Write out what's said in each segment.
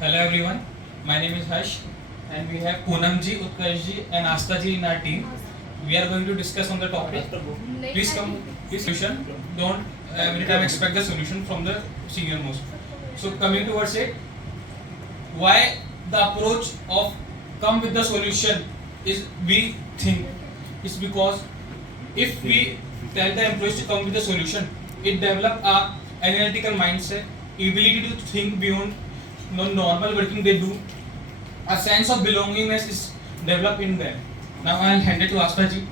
Hello everyone, my name is Harsh and we have Poonamji, Utkarshji and Astaji in our team. We are going to discuss on the topic. Please come with solution. Don't every time expect the solution from the senior most. So coming towards it, why the approach of come with the solution is we think is because if we tell the employees to come with the solution, it develop a analytical mindset, ability to think beyond normal working they do, a sense of belongingness is developed in them. Now I will hand it to Astaji.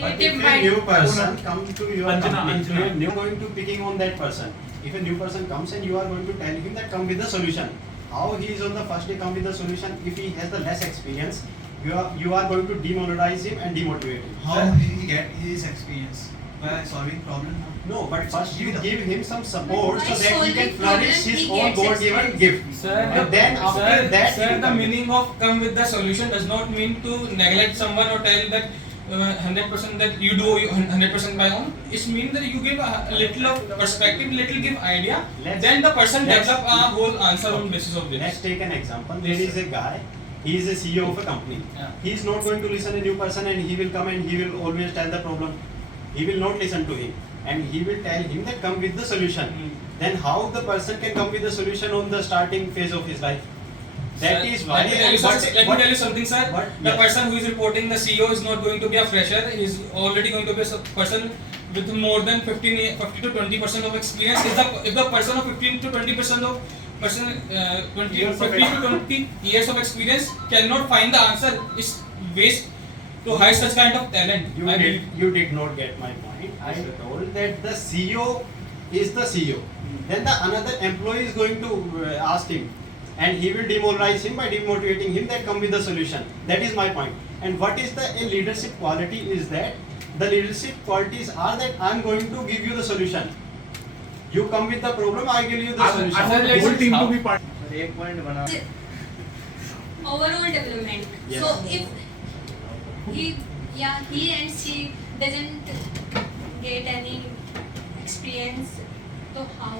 But if a new person comes to your company, you are going to picking on that person. If a new person comes and you are going to tell him that come with the solution, how he is on the first day come with the solution? If he has the less experience, you are going to demoralize him and demotivate him. How he get his experience? By solving problem? No, but first you give him some support so that he can flourish his own God-given gift. Sir, And then after that, sir, the meaning of come with the solution does not mean to neglect someone or tell that 100% that you do 100% by own. It means that you give a little of perspective, little give idea. Then the person develop a whole answer on basis of this. Let's take an example. There is a guy. He is a CEO of a company. Yeah. He is not going to listen to a new person and he will come and he will always tell the problem. He will not listen to him and he will tell him that come with the solution. Then how the person can come with the solution on the starting phase of his life? That Sir, is why. let me tell you something, sir. The person who is reporting the CEO is not going to be a fresher. He is already going to be a person with more than 50 to 20% of experience. If the person of 15 to 20% of 15 to 20 years of experience cannot find the answer, it's waste to hire such kind of talent. You did not get my point. I told that the CEO is the CEO. Then the another employee is going to ask him and he will demoralize him by demotivating him that come with the solution. That is my point. And what is the leadership quality is that the leadership qualities are that I am going to give you the solution. You come with the problem, I give you the solution. I want the whole team to be part. Overall development. Yes. So if he and she doesn't get any experience, so how?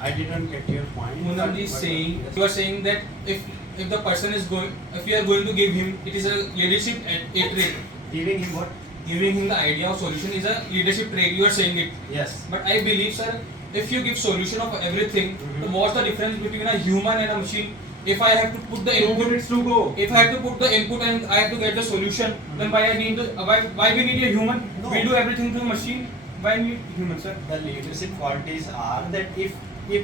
I didn't get your point. Poonamji is saying, you are saying that if the person is going, if you are going to give him, it is a leadership trait. Giving him what? Giving him the idea of solution is a leadership trait. You are saying it. Yes. But I believe, sir, if you give solution of everything, then what's the difference between a human and a machine? If I have to put the input, if I have to put the input and I have to get the solution, then why I need why we need a human? No. We do everything through machine. Why need human, sir? The leadership qualities are that if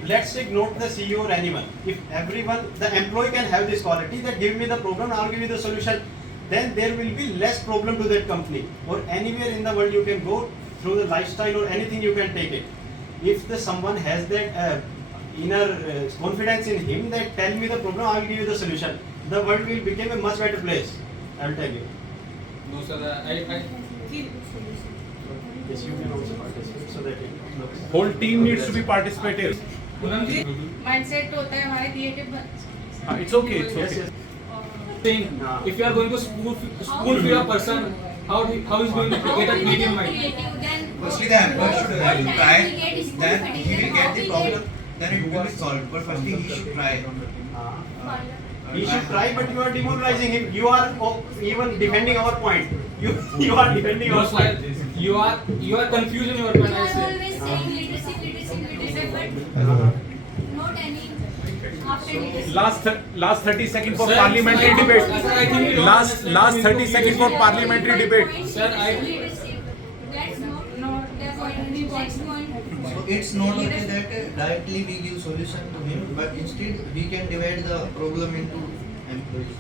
let's take not the CEO or anyone, if everyone, the employee can have this quality that give me the problem, I'll give you the solution, then there will be less problem to that company or anywhere in the world you can go through the lifestyle or anything you can take it. If the someone has that inner confidence in him that tell me the problem, I'll give you the solution, the world will become a much better place. I'll tell you. No, sir. Yes, you can also participate so that Whole team needs to be participative. Poonamji, Mindset होता है हमारे creative. It's okay. It's yes, okay. yes. saying if you are going to school for a person, how is going to get a creative mind? Firstly, the employee should try, then he will get the problem, then it will be solved. But firstly, he should try. He should try, but you are demoralizing him. You are even defending our point. You are defending No, our sir. point. You are confused in your You point. are I say. always saying leadership, but not any after leadership. Last 30 seconds for Sir, parliamentary sir, debate. I think you don't Last understand 30 seconds for parliamentary debate. Sir, that's not the point. Next point. So it's not okay that directly we give solution to him, but instead we can divide the problem into employees.